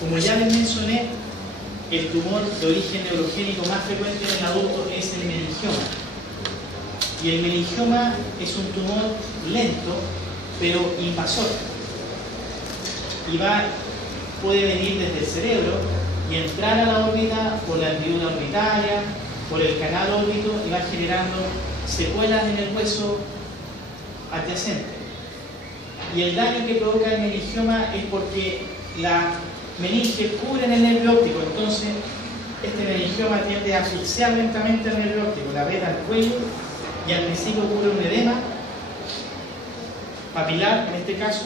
Como ya les mencioné, el tumor de origen neurogénico más frecuente en el adulto es el meningioma. Y el meningioma es un tumor lento, pero invasor. Y puede venir desde el cerebro y entrar a la órbita por la hendidura orbitaria, por el canal órbito, y va generando secuelas en el hueso adyacente. Y el daño que provoca el meningioma es porque la meninge cubre el nervio óptico. Entonces este meningioma tiende a asfixiar lentamente el nervio óptico, la vena al cuello, y al principio ocurre un edema papilar en este caso,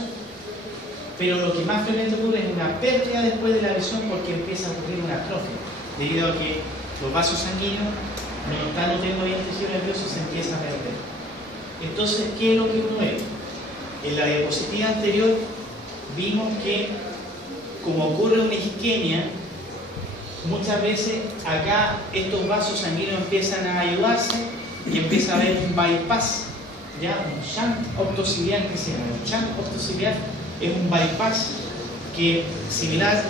pero lo que más frecuente ocurre es una pérdida después de la visión, porque empieza a ocurrir una atrofia debido a que los vasos sanguíneos no están nutriendo bien el tejido nervioso y se empieza a perder. Entonces, ¿qué es lo que uno ve? En la diapositiva anterior vimos que, como ocurre una isquemia, muchas veces acá estos vasos sanguíneos empiezan a ayudarse y empieza a haber un bypass, ya un shunt octociliar que se llama. Un shunt octociliar es un bypass que, similar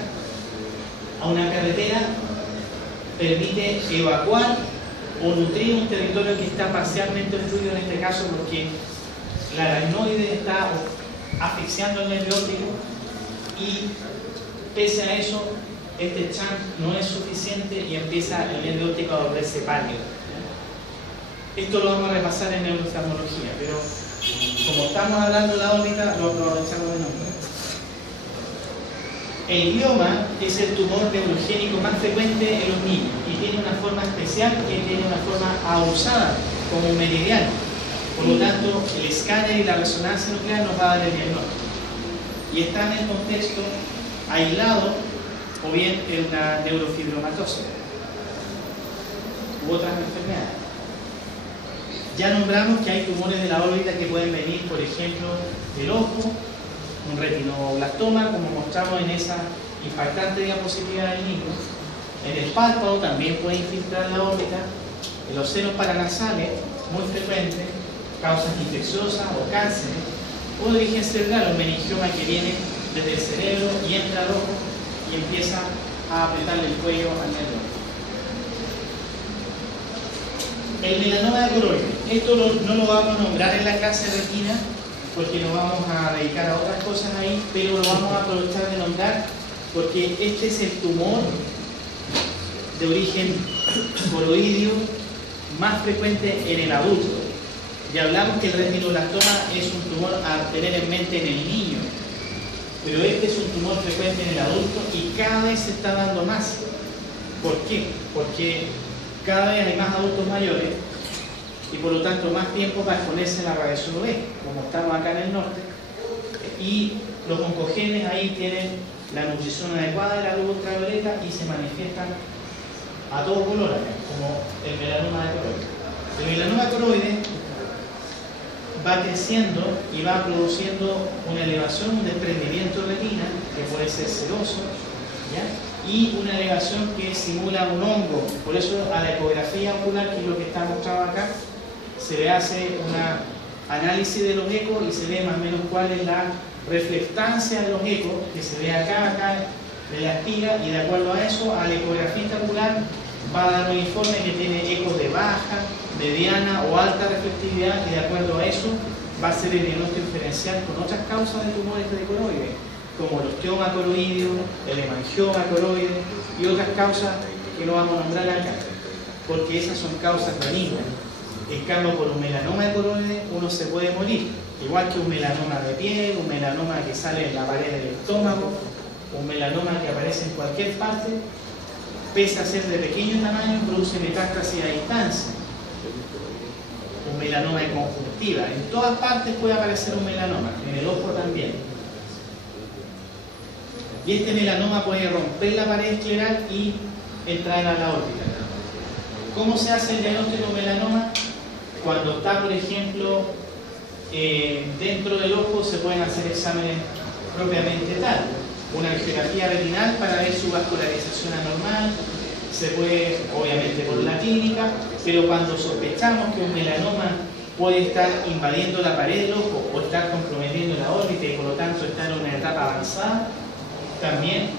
a una carretera, permite evacuar o nutrir un territorio que está parcialmente obstruido, en este caso porque la aracnoide está asfixiando el nervio óptico, y pese a eso este shunt no es suficiente y empieza el nervio óptico a volverse pálido. Esto lo vamos a repasar en neurooftalmología, pero como estamos hablando de la órbita, lo aprovechamos de nuevo. El glioma es el tumor neurogénico más frecuente en los niños y tiene una forma especial, que tiene una forma ahusada, como un meridiano. Por lo tanto, el escáner y la resonancia nuclear nos va a dar el diagnóstico. Y está en el contexto aislado o bien en una neurofibromatosis u otras enfermedades. Ya nombramos que hay tumores de la órbita que pueden venir, por ejemplo, del ojo, un retinoblastoma, como mostramos en esa impactante diapositiva del niño. En el párpado también puede infiltrar la órbita. En los senos paranasales, muy frecuente, causas infecciosas o cánceres, o de origen cerebral, un meningioma que viene desde el cerebro y entra al ojo y empieza a apretarle el cuello al nervio. El melanoma de coroide, esto no lo vamos a nombrar en la clase de retina porque nos vamos a dedicar a otras cosas ahí, pero lo vamos a aprovechar de nombrar porque este es el tumor de origen coroideo más frecuente en el adulto. Ya hablamos que el retinoblastoma es un tumor a tener en mente en el niño, pero este es un tumor frecuente en el adulto y cada vez se está dando más. ¿Por qué? Porque cada vez hay más adultos mayores y por lo tanto más tiempo para exponerse a la radiación UV, como estamos acá en el norte, y los oncogenes ahí tienen la nutrición adecuada de la luz ultravioleta y se manifiestan a todo color acá, como el melanoma de coroide. El melanoma de coroide va creciendo y va produciendo una elevación, un desprendimiento de retina, que puede ser seroso, ¿ya? Y una elevación que simula un hongo. Por eso a la ecografía ocular, que es lo que está mostrado acá, se le hace un análisis de los ecos y se ve más o menos cuál es la reflectancia de los ecos, que se ve acá de la espiga, y de acuerdo a eso, a la ecografía ocular va a dar un informe que tiene ecos de baja, mediana o alta reflectividad, y de acuerdo a eso va a ser el diagnóstico diferencial con otras causas de tumores de coroide, como el osteoma coroideo, el hemangioma coroide y otras causas que no vamos a nombrar acá, porque esas son causas benignas. En cambio, por un melanoma de coroide uno se puede morir, igual que un melanoma de piel, un melanoma que sale en la pared del estómago, un melanoma que aparece en cualquier parte, pese a ser de pequeño tamaño, produce metástasis a distancia. Un melanoma de conjuntiva, en todas partes puede aparecer un melanoma, en el ojo también. Y este melanoma puede romper la pared escleral y entrar a la órbita. ¿Cómo se hace el diagnóstico de melanoma? Cuando está, por ejemplo, dentro del ojo, se pueden hacer exámenes propiamente tal. Una angiografía retinal para ver su vascularización anormal, se puede, obviamente, por la clínica, pero cuando sospechamos que un melanoma puede estar invadiendo la pared del ojo o estar comprometiendo la órbita y por lo tanto estar en una etapa avanzada, también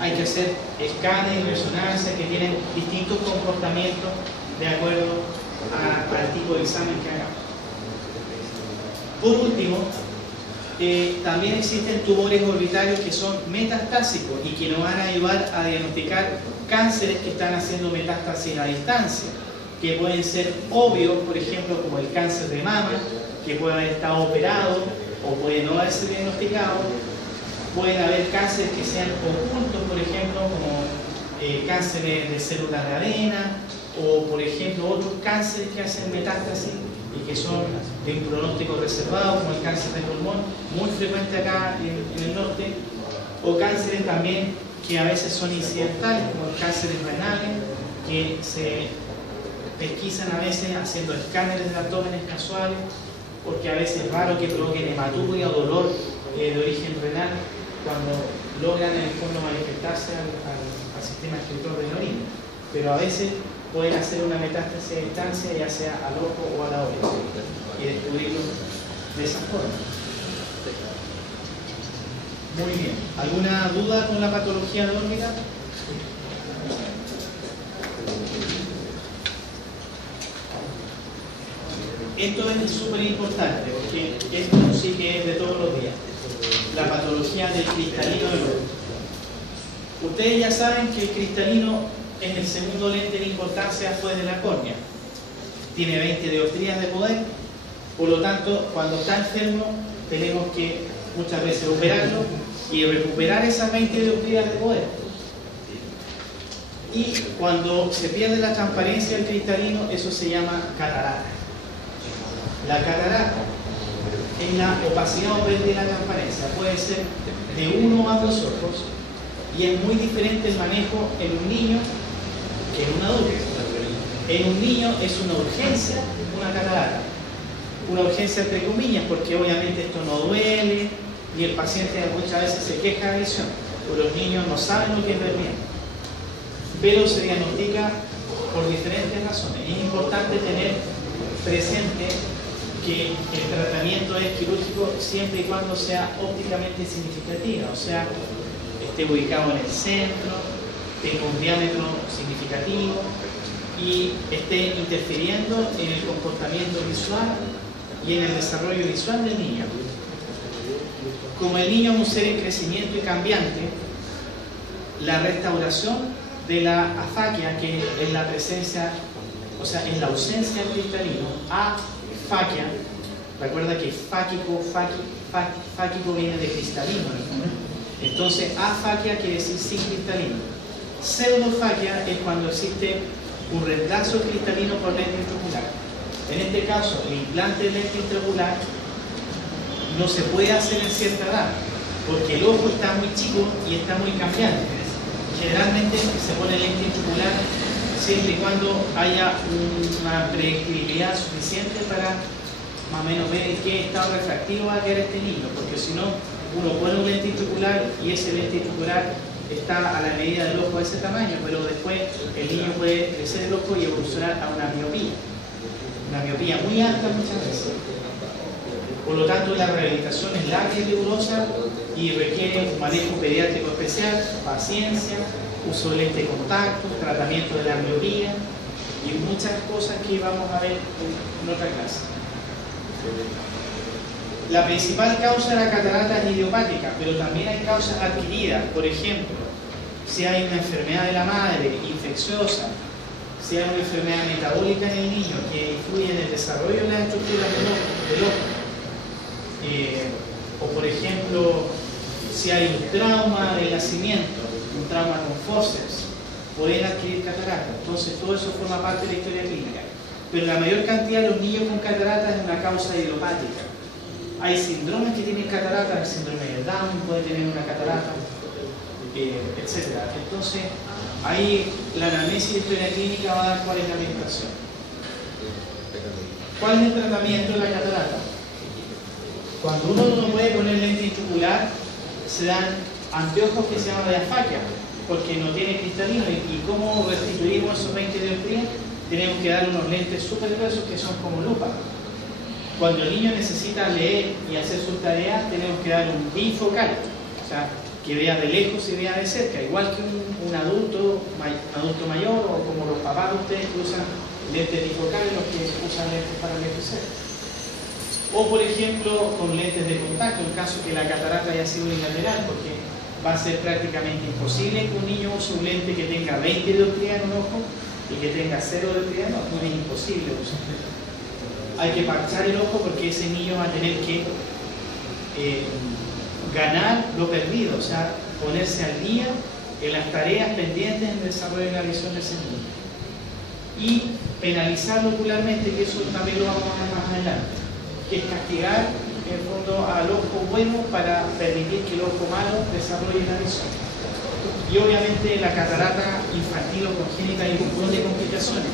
hay que hacer escáneres y resonancias que tienen distintos comportamientos de acuerdo al tipo de examen que hagamos. Por último, también existen tumores orbitarios que son metastásicos y que nos van a ayudar a diagnosticar cánceres que están haciendo metástasis a distancia, que pueden ser obvios, por ejemplo, como el cáncer de mama, que puede haber estado operado o puede no haberse diagnosticado. Pueden haber cánceres que sean ocultos, por ejemplo, como cánceres de células de avena, o por ejemplo otros cánceres que hacen metástasis y que son de un pronóstico reservado, como el cáncer de pulmón, muy frecuente acá en el norte, o cánceres también que a veces son incidentales, como los cánceres renales, que se pesquisan a veces haciendo escáneres de abdómenes casuales, porque a veces es raro que provoquen hematuria o dolor de origen renal cuando logran en el fondo manifestarse al sistema excretor de la orina, pero a veces pueden hacer una metástasis a distancia, ya sea al ojo o a la oreja, y descubrirlo de esa forma. Muy bien. ¿Alguna duda con la patología de órbita? Esto es súper importante porque esto sí que es de todos los días. La patología del cristalino del ojo. Ustedes ya saben que el cristalino es el segundo lente de importancia después de la córnea. Tiene 20 dioptrías de poder, por lo tanto, cuando está enfermo, tenemos que muchas veces operarlo y recuperar esas 20 dioptrías de poder. Y cuando se pierde la transparencia del cristalino, eso se llama catarata. La catarata es la opacidad o pérdida de la transparencia. Puede ser de uno a dos ojos y es muy diferente el manejo en un niño que en un adulto. En un niño es una urgencia, una catarata. Una urgencia entre comillas, porque obviamente esto no duele y el paciente muchas veces se queja de visión. Pero los niños no saben lo que es ver bien. Pero se diagnostica por diferentes razones. Es importante tener presente que el tratamiento es quirúrgico siempre y cuando sea ópticamente significativa, o sea, esté ubicado en el centro, tenga un diámetro significativo y esté interfiriendo en el comportamiento visual y en el desarrollo visual del niño. Como el niño es un ser en crecimiento y cambiante, la restauración de la afaquia, que es la presencia, o sea, en la ausencia del cristalino, afaquia, recuerda que fáquico viene de cristalino, ¿no? Entonces afaquia quiere decir sin cristalino. Pseudofaquia es cuando existe un reemplazo cristalino por lente intraocular. En este caso, el implante de lente intraocular no se puede hacer en cierta edad, porque el ojo está muy chico y está muy cambiante. Generalmente se pone lente intraocular siempre y cuando haya una predictibilidad suficiente para más o menos ver en qué estado refractivo va a quedar este niño, porque si no, uno pone un lente intraocular y ese lente intraocular está a la medida del ojo de ese tamaño, pero después el niño puede crecer el ojo y evolucionar a una miopía muy alta muchas veces. Por lo tanto, la rehabilitación es larga y rigurosa y requiere un manejo pediátrico especial, paciencia, uso de lente de contacto, tratamiento de la miopía y muchas cosas que vamos a ver en otra clase. La principal causa de la catarata es idiopática, pero también hay causas adquiridas. Por ejemplo, si hay una enfermedad de la madre infecciosa, si hay una enfermedad metabólica en el niño que influye en el desarrollo de las estructuras del ojo, o por ejemplo, si hay un trauma de nacimiento, un trauma con forceps, pueden adquirir catarata. Entonces todo eso forma parte de la historia clínica. Pero la mayor cantidad de los niños con catarata es una causa idiopática. Hay síndromes que tienen catarata, el síndrome de Down puede tener una catarata, etc. Entonces, ahí la anamnesis de historia clínica va a dar cuál es la orientación. ¿Cuál es el tratamiento de la catarata? Cuando uno no puede poner lente intraocular, se dan anteojos que se llaman de afaquia, porque no tiene cristalino. ¿Y cómo restituimos esos 20 dioptrías? Tenemos que dar unos lentes súper gruesos que son como lupa. Cuando el niño necesita leer y hacer sus tareas, tenemos que dar un bifocal, o sea, que vea de lejos y vea de cerca, igual que un adulto mayor, o como los papás de ustedes que usan lentes bifocales, los que usan lentes para envejecer. O por ejemplo con lentes de contacto, en caso que la catarata haya sido unilateral, porque va a ser prácticamente imposible que un niño use un lente que tenga 20 dioptrías en un ojo y que tenga 0 dioptrías en otro. No, es imposible usar. Hay que parchar el ojo porque ese niño va a tener que ganar lo perdido, o sea, ponerse al día en las tareas pendientes en el desarrollo de la visión de ese niño. Y penalizarlo ocularmente, que eso también lo vamos a ver más adelante, que es castigar en el fondo al ojo bueno para permitir que el ojo malo desarrolle la visión. Y obviamente la catarata infantil o congénita hay un montón de complicaciones.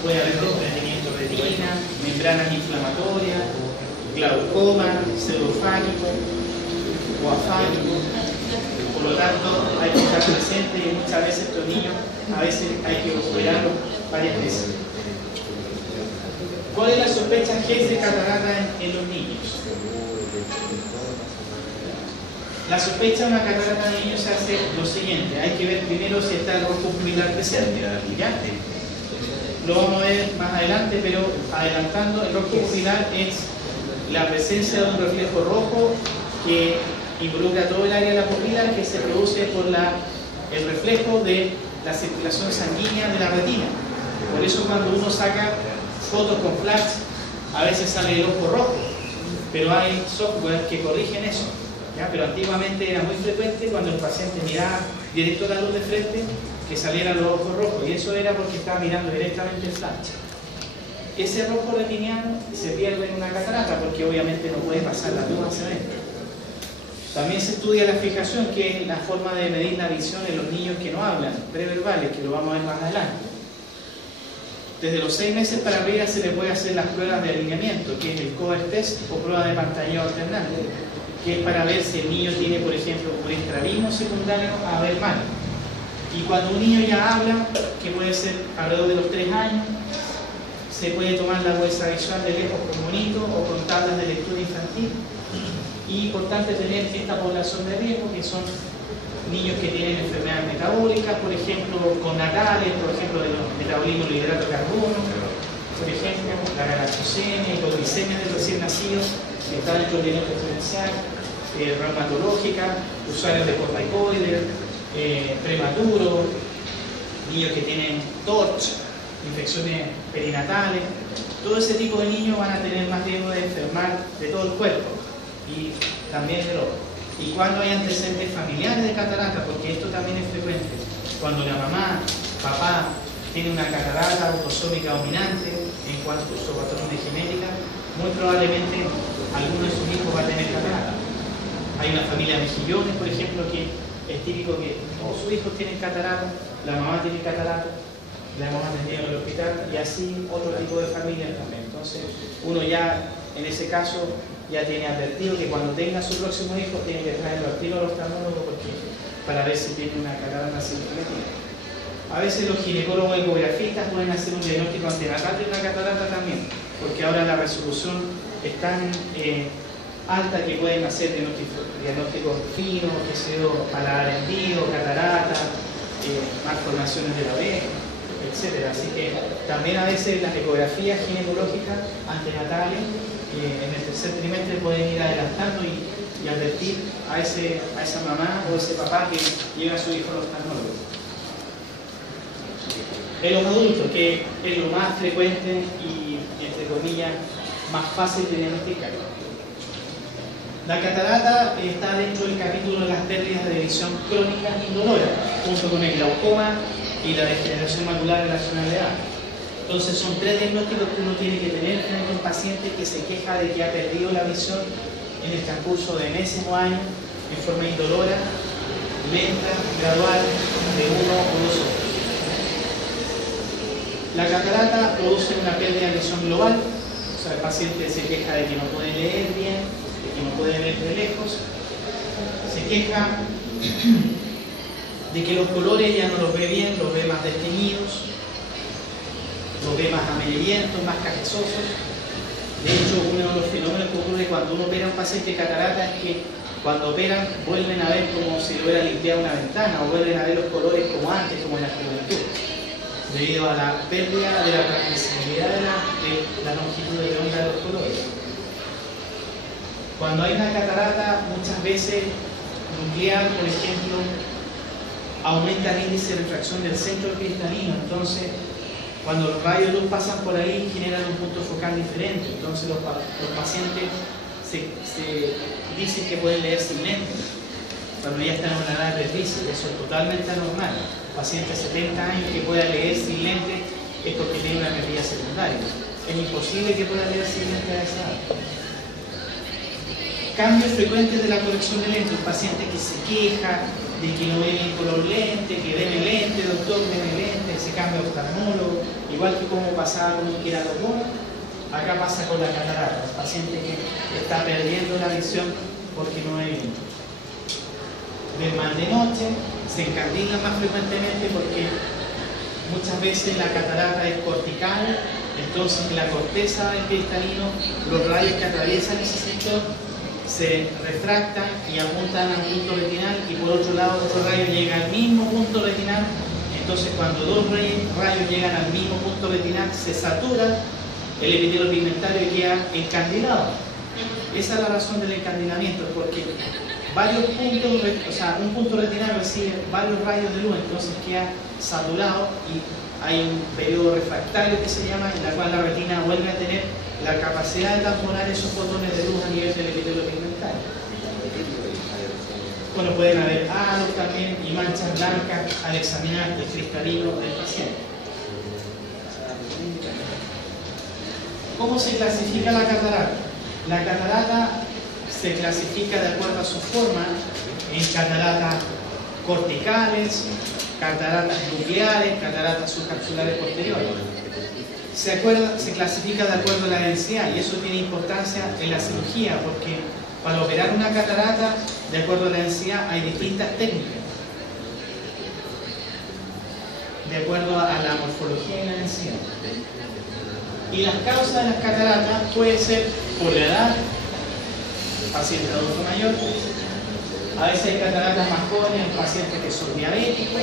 Puede haber desprendimiento de retina, membranas inflamatorias, glaucoma, pseudofágico o afágico. Por lo tanto, hay que estar presente y muchas veces estos niños, a veces hay que operarlos varias veces. ¿Cuál es la sospecha que es de catarata en los niños? La sospecha de una catarata en niños se hace lo siguiente: hay que ver primero si está el rojo pupilar presente, ¿ya? Lo vamos a ver más adelante, pero adelantando, el rojo pupilar es la presencia de un reflejo rojo que involucra todo el área de la pupila, que se produce por el reflejo de la circulación sanguínea de la retina. Por eso cuando uno saca fotos con flash, a veces sale el ojo rojo, pero hay software que corrigen eso, ¿ya? Pero antiguamente era muy frecuente cuando el paciente miraba directo a la luz de frente que salieran los ojos rojos, y eso era porque estaba mirando directamente el flash. Ese rojo retiniano se pierde en una catarata porque obviamente no puede pasar la luz hacia adentro. También se estudia la fijación, que es la forma de medir la visión en los niños que no hablan, preverbales, que lo vamos a ver más adelante. Desde los 6 meses para arriba se le puede hacer las pruebas de alineamiento, que es el cover test o prueba de pantalla alternante, que es para ver si el niño tiene, por ejemplo, un estrabismo secundario a ver mal. Y cuando un niño ya habla, que puede ser alrededor de los 3 años, se puede tomar la huesa visual de lejos con monito o con tablas de lectura infantil. Y importante tener esta población de riesgo, que son niños que tienen enfermedades metabólicas, por ejemplo, con natales, por ejemplo, del metabolismo de hidrato de carbono, por ejemplo, la galactosemia, hipoglicemia del recién nacido, que está dentro del diagnóstico diferencial, reumatológica, usuarios de corticoides, prematuros, niños que tienen TORCH, infecciones perinatales. Todo ese tipo de niños van a tener más riesgo de enfermar de todo el cuerpo y también del ojo. Y cuando hay antecedentes familiares de catarata, porque esto también es frecuente, cuando la mamá, papá tiene una catarata autosómica dominante en cuanto a su patrón de genética, muy probablemente alguno de sus hijos va a tener catarata. Hay una familia de mejillones, por ejemplo, que es típico que todos sus hijos tienen catarata, la mamá tiene catarata, la hemos atendido en el hospital, y así otro tipo de familias también. Entonces, uno ya, en ese caso, ya tiene advertido que cuando tenga su próximo hijo tiene que traerlo al tiro al oftalmólogo para ver si tiene una catarata significativa. A veces los ginecólogos ecografistas pueden hacer un diagnóstico antenatal de una catarata también, porque ahora la resolución es tan alta que pueden hacer diagnósticos finos, que sea paladar hendido, catarata, malformaciones de la oreja, etc. Así que también a veces las ecografías ginecológicas antenatales en el tercer trimestre pueden ir adelantando y advertir a esa mamá o ese papá que lleva a su hijo al oftalmólogo. En los adultos, que es lo más frecuente y, entre comillas, más fácil de diagnosticar. La catarata está dentro del capítulo de las pérdidas de visión crónicas indoloras, junto con el glaucoma y la degeneración macular relacionada a la edad. Entonces son 3 diagnósticos que uno tiene que tener frente a un paciente que se queja de que ha perdido la visión en el transcurso de meses o años en forma indolora, lenta, gradual, de 1 o 2 ojos. La catarata produce una pérdida de visión global, o sea, el paciente se queja de que no puede leer bien, de que no puede ver de lejos, se queja de que los colores ya no los ve bien, los ve más desteñidos, los ve más amarillentos, más cajezosos. De hecho, uno de los fenómenos que ocurre cuando uno opera a un paciente de catarata es que cuando operan vuelven a ver como si lo hubiera limpiado una ventana, o vuelven a ver los colores como antes, como en la juventud, debido a la pérdida de la transmisibilidad de la longitud de onda de los colores. Cuando hay una catarata, muchas veces nuclear, por ejemplo, aumenta el índice de refracción del centro cristalino. Entonces, cuando los rayos de luz pasan por ahí, generan un punto focal diferente. Entonces, los pacientes se dicen que pueden leer sin lentes cuando ya están en una edad de presbicia. Eso es totalmente anormal. Un paciente de 70 años que pueda leer sin lentes es porque tiene una presbicia secundaria. Es imposible que pueda leer sin lentes a esa edad. Cambios frecuentes de la corrección de lentes. Un paciente que se queja de que no ve bien con los lentes, que deme lente, doctor, deme lente, se cambia oftalmólogo, igual que como pasaba con un queratocoma, acá pasa con la catarata. El paciente que está perdiendo la visión porque no ve bien. Ven mal de noche, se encandila más frecuentemente porque muchas veces la catarata es cortical, entonces en la corteza del cristalino los rayos que atraviesan ese sector se refractan y apuntan al punto retinal, y por otro lado otro rayo llega al mismo punto retinal. Entonces cuando dos rayos llegan al mismo punto retinal se satura el epitelio pigmentario y queda encandilado. Esa es la razón del encandilamiento, porque varios puntos, o sea, un punto retinal recibe varios rayos de luz, entonces queda saturado y hay un periodo refractario que se llama, en la cual la retina vuelve a tener la capacidad de transformar esos fotones de luz a nivel del epitelio pigmentario. Bueno, pueden haber halos también y manchas blancas al examinar el cristalino del paciente. ¿Cómo se clasifica la catarata? La catarata se clasifica de acuerdo a su forma en cataratas corticales, cataratas nucleares, cataratas subcapsulares posteriores. Se clasifica de acuerdo a la densidad, y eso tiene importancia en la cirugía, porque para operar una catarata, de acuerdo a la densidad, hay distintas técnicas, de acuerdo a la morfología y la densidad. Y las causas de las cataratas pueden ser por la edad, paciente adulto mayor, a veces hay cataratas más jóvenes, pacientes que son diabéticos,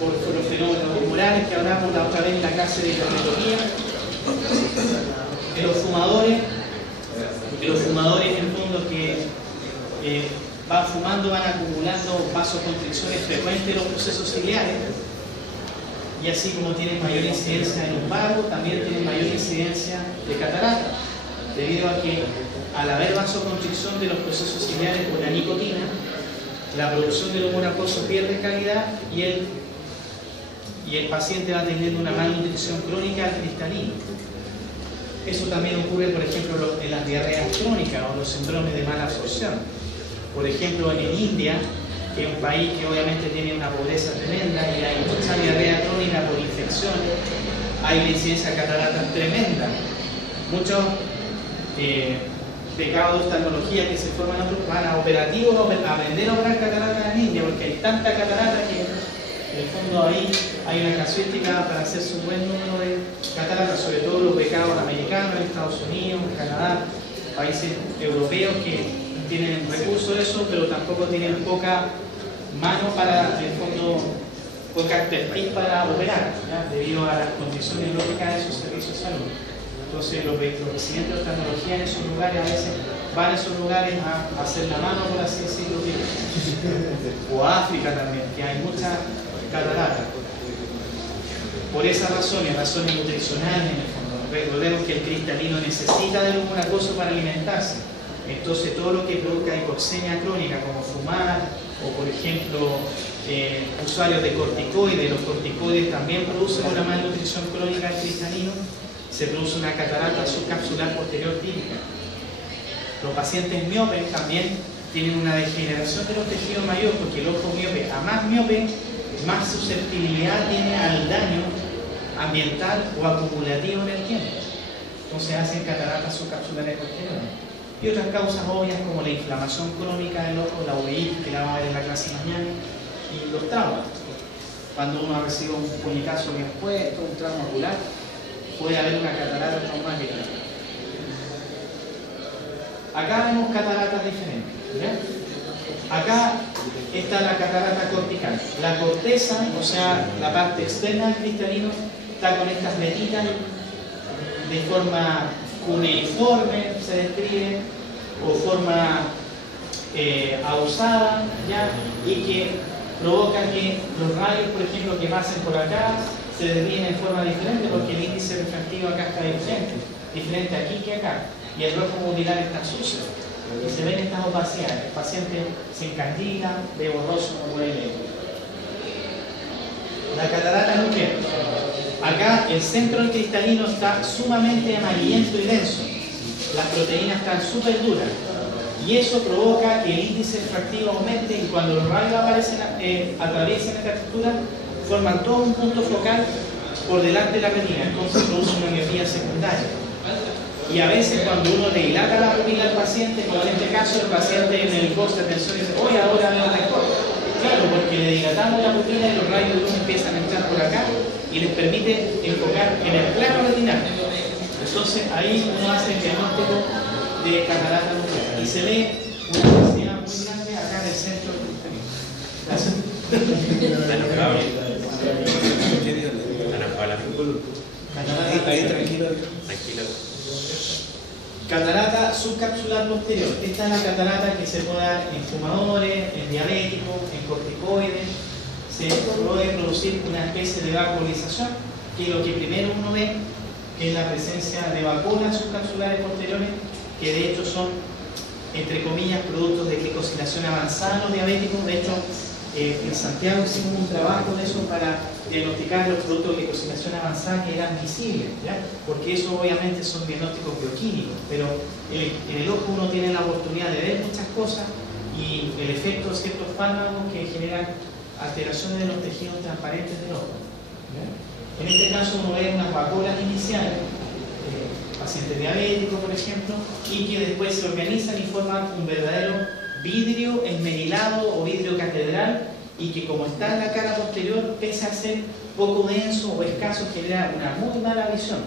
por los fenómenos humorales que hablamos la otra vez en la clase de hipermetropía. En los fumadores en el fondo que van fumando, van acumulando vasoconstricciones frecuentes en los procesos ciliares, y así como tienen mayor incidencia en lumbago, también tienen mayor incidencia de catarata, debido a que al haber vasoconstricción de los procesos ciliares por la nicotina, la producción del humor acuoso pierde calidad y el paciente va teniendo una malnutrición crónica al cristalino. Eso también ocurre, por ejemplo, en las diarreas crónicas o los síndromes de mala absorción. Por ejemplo, en India, que es un país que obviamente tiene una pobreza tremenda y hay mucha diarrea crónica por infecciones, hay una incidencia de cataratas tremenda. Muchos pecados de oftalmología que se forman van a operativos a aprender a operar cataratas en India, porque hay tanta catarata que en el fondo ahí hay una casuística para hacerse un buen número de cataratas, sobre todo los becados americanos, en Estados Unidos, en Canadá, países europeos que tienen recursos de eso, pero tampoco tienen poca mano para, en el fondo, poca expertise para operar, ¿ya? Debido a las condiciones lógicas de sus servicios de salud. Entonces los residentes de oftalmología en esos lugares a veces van a esos lugares a hacer la mano, por así decirlo, o a África también, que hay muchas cataratas. Por esas razones nutricionales en el fondo, recordemos que el cristalino necesita del humor acuoso para alimentarse. Entonces todo lo que produzca hipoxemia crónica, como fumar, o por ejemplo usuarios de corticoides, los corticoides también producen una malnutrición crónica del cristalino, se produce una catarata subcapsular posterior típica. Los pacientes miopes también tienen una degeneración de los tejidos mayores, porque el ojo miope, a más miope, más susceptibilidad tiene al daño ambiental o acumulativo en el tiempo. Entonces hacen cataratas subcapsulares posteriores. Y otras causas obvias como la inflamación crónica del ojo, la uveitis, que la vamos a ver en la clase mañana, y los traumas. Cuando uno ha recibido un puñetazo bien puesto, un trauma ocular, puede haber una catarata traumática. Acá vemos cataratas diferentes, ¿ya? Acá está la catarata cortical. La corteza, o sea, la parte externa del cristalino, está con estas vetitas de forma cuneiforme, se describe, o forma ausada, ¿ya? Y que provoca que los rayos, por ejemplo, que pasen por acá, se desvíen en forma diferente porque el índice refractivo acá está diferente aquí que acá. Y el rojo modular está sucio. Y se ven estas opacidades. El paciente se encandila, ve borroso, no puede leer. La catarata nuclear. Acá el centro del cristalino está sumamente amarillento y denso. Las proteínas están súper duras. Y eso provoca que el índice refractivo aumente y cuando los rayos atraviesan esta estructura, forman todo un punto focal por delante de la retina. Entonces produce una miopía secundaria. Y a veces cuando uno le dilata la pupila al paciente, como en este caso el paciente en el costo de atención dice, oye, ahora veo mejor. Claro, porque le dilatamos la pupila y los rayos de luz empiezan a entrar por acá y les permite enfocar en el plano retinal. Entonces ahí uno hace el diagnóstico de catarata nuclear y se ve una opacidad muy grande acá en el centro del cristalino. Gracias. Catarata subcapsular posterior. Esta es la catarata que se puede dar en fumadores, en diabéticos, en corticoides. Se puede producir una especie de vacuolización, que es lo que primero uno ve, que es la presencia de vacuolas subcapsulares posteriores, que de hecho son, entre comillas, productos de glicosilación avanzada en los diabéticos. De hecho, en Santiago hicimos un trabajo de eso para diagnosticar los productos de glicosilación avanzada que eran visibles, ¿ya? Porque eso obviamente son diagnósticos bioquímicos, pero en el ojo uno tiene la oportunidad de ver muchas cosas y el efecto de ciertos fármacos que generan alteraciones de los tejidos transparentes del ojo, ¿ya? En este caso uno ve unas vacuolas iniciales, pacientes diabéticos por ejemplo, y que después se organizan y forman un verdadero vidrio esmerilado o vidrio catedral, y que como está en la cara posterior, pese a ser poco denso o escaso, genera una muy mala visión,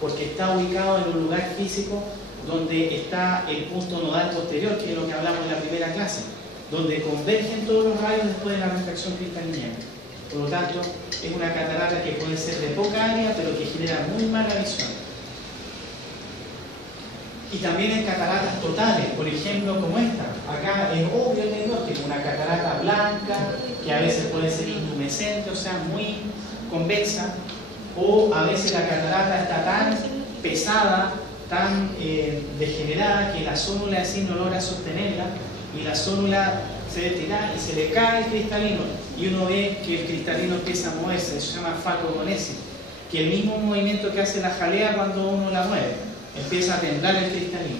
porque está ubicado en un lugar físico donde está el punto nodal posterior, que es lo que hablamos en la primera clase, donde convergen todos los rayos después de la refracción cristalina. Por lo tanto, es una catarata que puede ser de poca área, pero que genera muy mala visión. Y también en cataratas totales, por ejemplo, como esta. Acá es obvio el diagnóstico, una catarata blanca, que a veces puede ser intumescente, o sea, muy convexa, o a veces la catarata está tan pesada, tan degenerada, que la zónula así no logra sostenerla, y la zónula se destila y se le cae el cristalino, y uno ve que el cristalino empieza a moverse. Eso se llama facogonesis, que el mismo movimiento que hace la jalea cuando uno la mueve. Empieza a temblar el cristalino,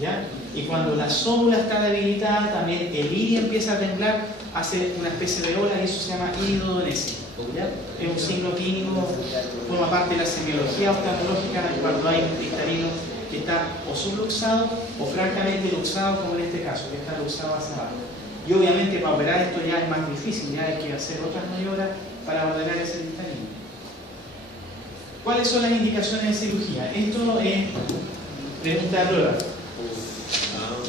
¿ya? Y cuando la zónula está debilitada, también el iris empieza a temblar, hace una especie de ola y eso se llama iridodonesis, ¿ya? Es un signo clínico, forma parte de la semiología oftalmológica cuando hay un cristalino que está o subluxado o francamente luxado, como en este caso, que está luxado hacia abajo. Y obviamente para operar esto ya es más difícil, ya hay que hacer otras maniobras para ordenar ese cristalino. ¿Cuáles son las indicaciones de cirugía? Esto es pregunta de prueba.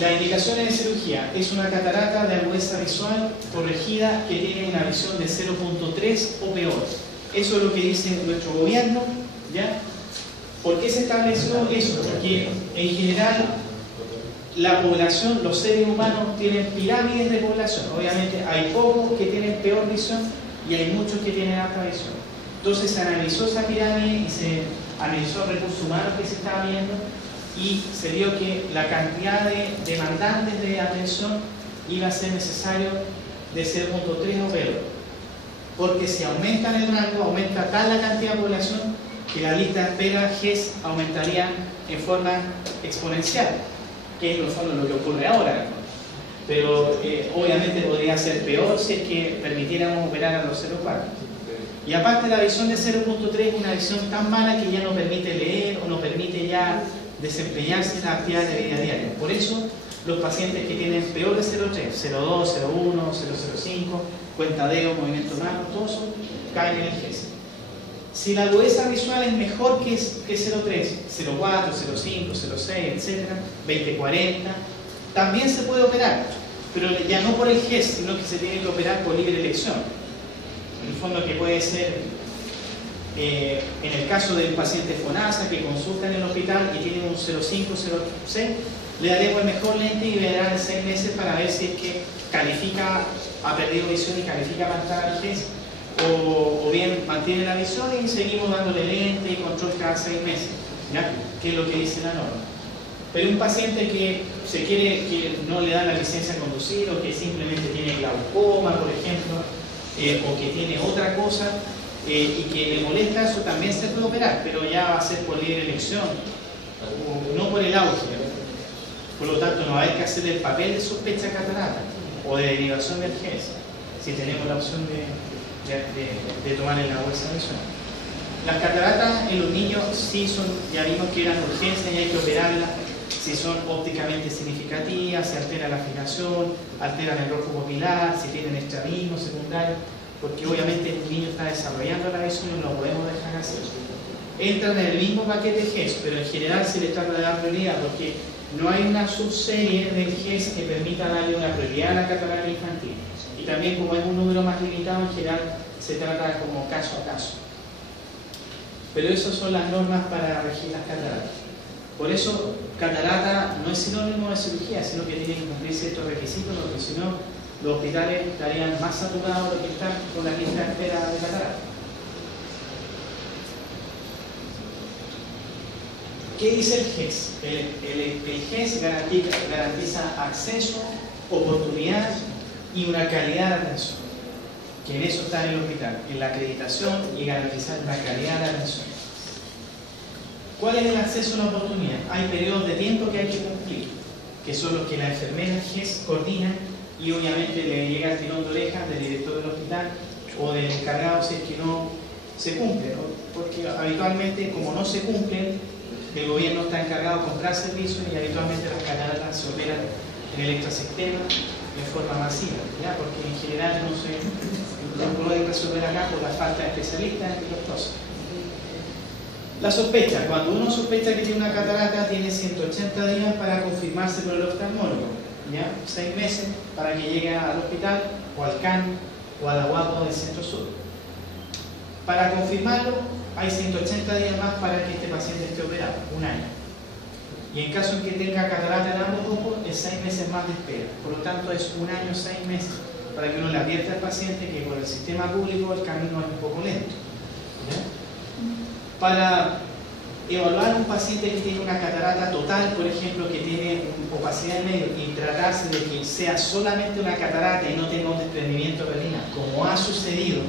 Las indicaciones de cirugía es una catarata de agudeza visual corregida que tiene una visión de 0.3 o peor. Eso es lo que dice nuestro gobierno, ¿ya? ¿Por qué se estableció eso? Porque en general la población, los seres humanos tienen pirámides de población. Obviamente hay pocos que tienen peor visión y hay muchos que tienen alta visión. Entonces se analizó esa pirámide y se analizó el recurso humano que se estaba viendo y se vio que la cantidad de demandantes de atención iba a ser necesario de 0.3 o peor. Porque si aumentan el rango, aumenta tal la cantidad de población que la lista de espera GES aumentaría en forma exponencial, que es lo que ocurre ahora. Pero obviamente podría ser peor si es que permitiéramos operar a los 0.4. Y aparte la visión de 0.3 es una visión tan mala que ya no permite leer o no permite ya desempeñarse en las actividades de vida diaria. Por eso los pacientes que tienen peor de 0.3, 0.2, 0.1, 0.05, cuentadeo, movimiento raro, todo eso caen en el GES. Si la agudeza visual es mejor que 0,3, 0,4, 0,5, 0,6, etc., 20-40, también se puede operar, pero ya no por el GES, sino que se tiene que operar por libre elección. En el fondo, que puede ser, en el caso de un paciente FONASA que consulta en el hospital y tiene un 0,5, 0,6, le daremos el mejor lente y verá en 6 meses para ver si es que califica, ha perdido visión y califica para entrar al GES, o bien mantiene la visión y seguimos dándole lente y control cada 6 meses, ¿ya? Que es lo que dice la norma. Pero un paciente que no le da la licencia a conducir, o que simplemente tiene glaucoma, por ejemplo, o que tiene otra cosa y que le molesta, eso también se puede operar, pero ya va a ser por libre elección, no por el auge. Por lo tanto, no hay que hacer el papel de sospecha catarata o de derivación del GES, si tenemos la opción de tomar en la bolsa visual. Las cataratas en los niños sí son, ya vimos que eran urgencias y hay que operarlas si son ópticamente significativas, si altera la fijación, alteran el rojo pupilar, si tienen estrabismo secundario, porque obviamente el niño está desarrollando la visión y no lo podemos dejar hacer. Entran en el mismo paquete GES, pero en general se les trata de dar prioridad, porque no hay una subserie del GES que permita darle una prioridad a la catarata infantil. Y también, como es un número más limitado, en general se trata como caso a caso. Pero esas son las normas para regir las cataratas. Por eso, catarata no es sinónimo de cirugía, sino que tiene que cumplir ciertos requisitos, porque si no, los hospitales estarían más saturados de lo que están con la lista de espera de catarata. ¿Qué dice el GES? El GES garantiza acceso, oportunidad y una calidad de atención, que en eso está en el hospital, en la acreditación y garantizar una calidad de atención. ¿Cuál es el acceso a la oportunidad? Hay periodos de tiempo que hay que cumplir, que son los que la enfermera GES coordina, y obviamente le llega el tirón de orejas del director del hospital o del encargado si es que no se cumple, ¿no? Porque habitualmente, como no se cumplen, el gobierno está encargado de comprar servicios y habitualmente las cataratas se operan en el extrasistema de forma masiva, ¿ya? Porque en general no pueden resolver acá por la falta de especialistas en esta. La sospecha. Cuando uno sospecha que tiene una catarata, tiene 180 días para confirmarse por el oftalmólogo, ¿ya? 6 meses para que llegue al hospital o al CAN o a la UAPO del Centro Sur. Para confirmarlo, hay 180 días más para que este paciente esté operado, 1 año. Y en caso en que tenga catarata en ambos ojos, es 6 meses más de espera. Por lo tanto, es 1 año, 6 meses, para que uno le advierta al paciente que por el sistema público el camino es un poco lento, ¿ya? Para evaluar un paciente que tiene una catarata total, por ejemplo, que tiene opacidad en medio, y tratarse de que sea solamente una catarata y no tenga un desprendimiento retinal, como ha sucedido,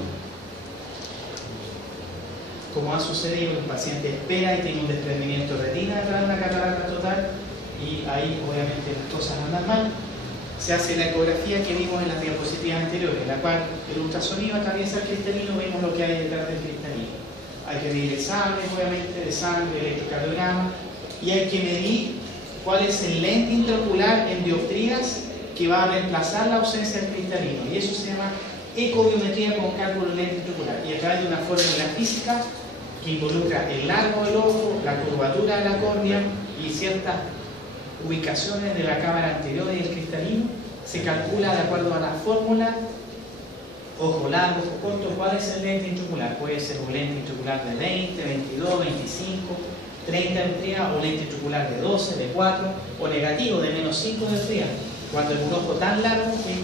el paciente espera y tiene un desprendimiento retina detrás de una catarata total, y ahí obviamente las cosas andan mal. Se hace la ecografía que vimos en las diapositivas anteriores, en la cual el ultrasonido atraviesa el cristalino, vemos lo que hay detrás del cristalino. Hay que medir exámenes, obviamente, de sangre, electrocardiograma, y hay que medir cuál es el lente intraocular en dioptrías que va a reemplazar la ausencia del cristalino, y eso se llama ecobiometría con cálculo del lente intraocular, y a través de una fórmula física que involucra el largo del ojo, la curvatura de la córnea y ciertas ubicaciones de la cámara anterior y el cristalino, se calcula de acuerdo a la fórmula, ojo largo, ojo corto, cuál es el lente intraocular. Puede ser un lente intraocular de 20, 22, 25, 30 dioptrías, o lente intraocular de 12, de 4, o negativo de menos 5 dioptrías, cuando es un ojo tan largo que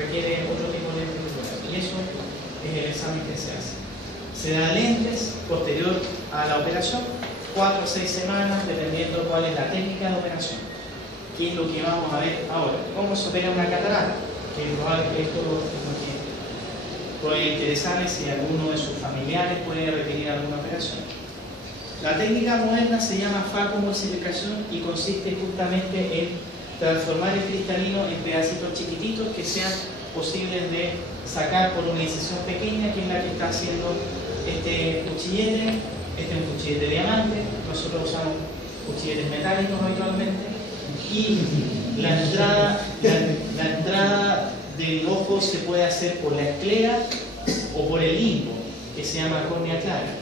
requiere otro tipo de lente intraocular. Y eso es el examen que se hace. Se da lentes posterior a la operación, 4 a 6 semanas, dependiendo cuál es la técnica de operación. ¿Qué es lo que vamos a ver ahora? ¿Cómo se opera una catarata? Que probablemente esto es lo que puede interesarles si alguno de sus familiares puede requerir alguna operación. La técnica moderna se llama facomulsificación y consiste justamente en transformar el cristalino en pedacitos chiquititos que sean posibles de sacar por una incisión pequeña, que es la que está haciendo este cuchillete. Este es un cuchillete de diamante, nosotros usamos cuchilletes metálicos habitualmente, y la entrada del ojo se puede hacer por la esclera o por el limbo, que que se llama córnea clara.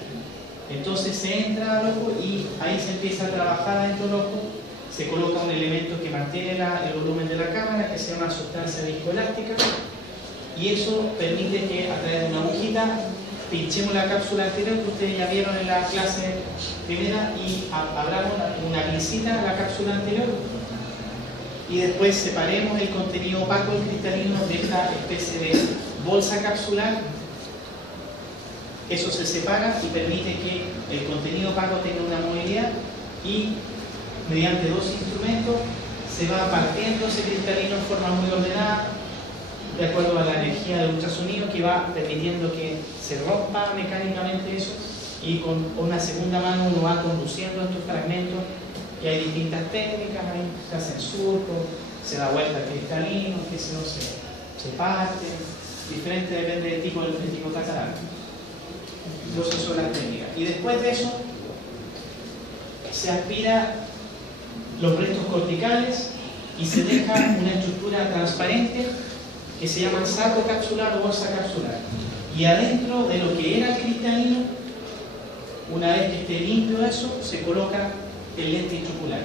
Entonces se entra al ojo y ahí se empieza a trabajar dentro del ojo, se coloca un elemento que mantiene el volumen de la cámara, que se llama sustancia viscoelástica, y eso permite que a través de una agujita pinchemos la cápsula anterior que ustedes ya vieron en la clase primera y abramos una pincita a la cápsula anterior y después separemos el contenido opaco del cristalino de esta especie de bolsa capsular. Eso se separa y permite que el contenido opaco tenga una movilidad y mediante dos instrumentos se va partiendo ese cristalino en forma muy ordenada de acuerdo a la energía del ultrasonido que va permitiendo que se rompa mecánicamente eso, y con una segunda mano uno va conduciendo estos fragmentos y hay distintas técnicas, ahí se hacen surcos, se da vuelta al cristalino, que se parte, diferente depende del tipo de catarata. Entonces son las técnicas. Y después de eso se aspira los restos corticales y se deja una estructura transparente que se llama saco capsular o bolsa capsular. Y adentro de lo que era el cristalino, una vez que esté limpio eso, se coloca el lente intraocular,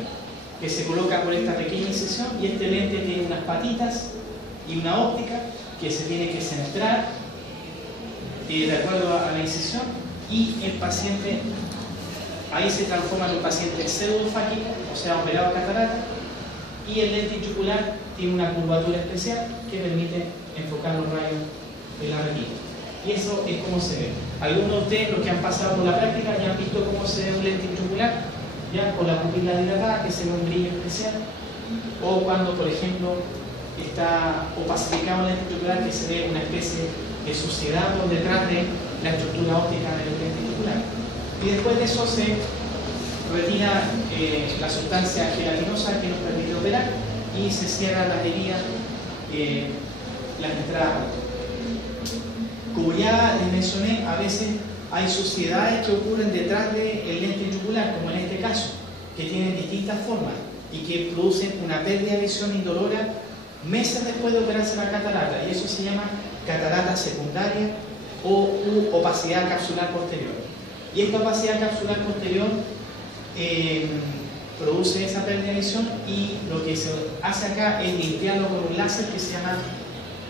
que se coloca por esta pequeña incisión, y este lente tiene unas patitas y una óptica que se tiene que centrar de acuerdo a la incisión, y el paciente, ahí se transforma en un paciente pseudofáquico, o sea, operado catarata, y el lente intraocular tiene una curvatura especial que permite enfocar los rayos de la retina. Y eso es como se ve. Algunos de ustedes, los que han pasado por la práctica, ya han visto cómo se ve un lente intraocular, ya con la pupila dilatada, que se ve un brillo especial, o cuando, por ejemplo, está opacificado el lente intraocular, que se ve una especie de suciedad por detrás de la estructura óptica del lente intraocular. Y después de eso se retira la sustancia gelatinosa que nos permite operar y se cierran las heridas, las entradas. Como ya les mencioné, a veces hay suciedades que ocurren detrás del lente intraocular, como en este caso, que tienen distintas formas y que producen una pérdida de visión indolora meses después de operarse la catarata, y eso se llama catarata secundaria o opacidad capsular posterior. Y esta opacidad capsular posterior produce esa pérdida de visión, y lo que se hace acá es limpiarlo con un láser que se llama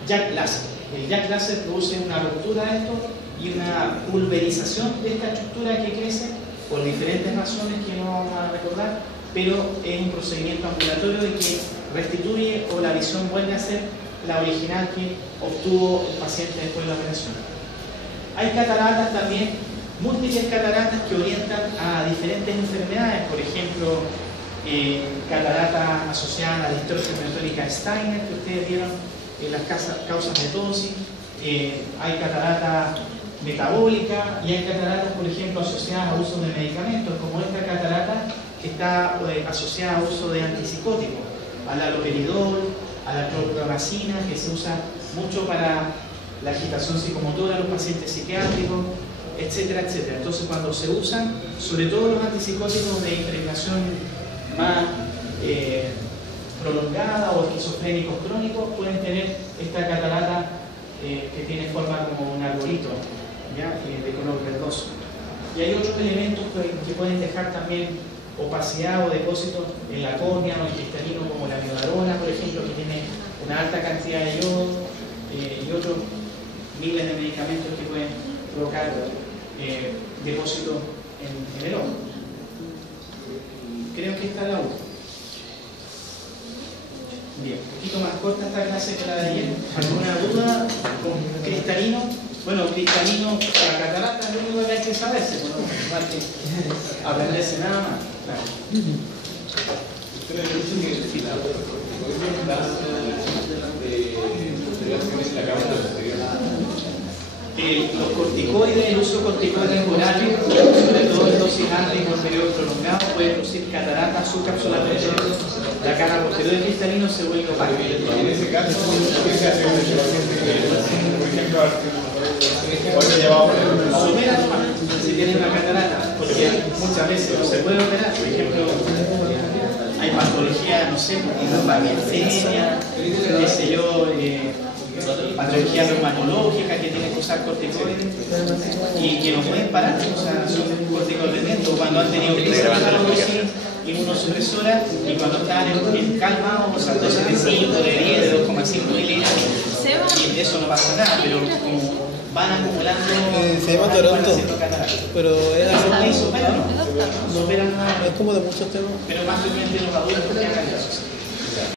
jack láser. El jack láser produce una ruptura de esto y una pulverización de esta estructura que crece por diferentes razones que no vamos a recordar, pero es un procedimiento ambulatorio y que restituye o la visión vuelve a ser la original que obtuvo el paciente después de la operación. Hay cataratas también, múltiples cataratas que orientan a diferentes enfermedades, por ejemplo, catarata asociada a la distrofia metónica Steiner, que ustedes vieron en las causas de tosis. Hay catarata metabólica y hay cataratas, por ejemplo, asociadas a uso de medicamentos, como esta catarata que está asociada a uso de antipsicóticos, al haloperidol, a la clorpromazina, que se usa mucho para la agitación psicomotora de los pacientes psiquiátricos, etcétera, etcétera. Entonces, cuando se usan, sobre todo los antipsicóticos de impregnación más prolongada o esquizofrénicos crónicos, pueden tener esta catarata que tiene forma como un arbolito, ¿ya? De color verdoso. Y hay otros elementos que pueden dejar también opacidad o depósitos en la córnea o el cristalino, como la miodarona, por ejemplo, que tiene una alta cantidad de yodo, y otros miles de medicamentos que pueden provocar depósitos en el ojo. Creo que esta es la última. Bien, un poquito más corta esta clase que la de ayer. ¿Alguna duda con cristalino? Bueno, cristalino, la catarata es lo único que hay que saberse, bueno, no hay que aprenderse nada más. Claro. Usted me dice que si la la cámara posterior. Los corticoides, el uso de corticoides orales, sobre todo en dosis altas y por periodo prolongado, puede producir catarata subcapsular posterior. La cara posterior del cristalino se vuelve opaca. En ese caso, ¿qué se hace con el paciente que, por ejemplo, supera nomás si tiene una catarata? Porque muchas veces no se puede operar. Por ejemplo, hay patología, no sé, qué sé yo, patología reumatológica que tienen que usar corticoides y que no pueden parar, o sea, son corticoides cuando han tenido crisis de inmunosupresora y cuando están en calma o sea, dosis de 5, de 10, de 2,5 miligramos, y eso no pasa nada, pero como van acumulando se llama Toronto, pero es ahí superan, ¿no? Superan, es como de muchos temas. pero más frecuente los adultos que hagan eso.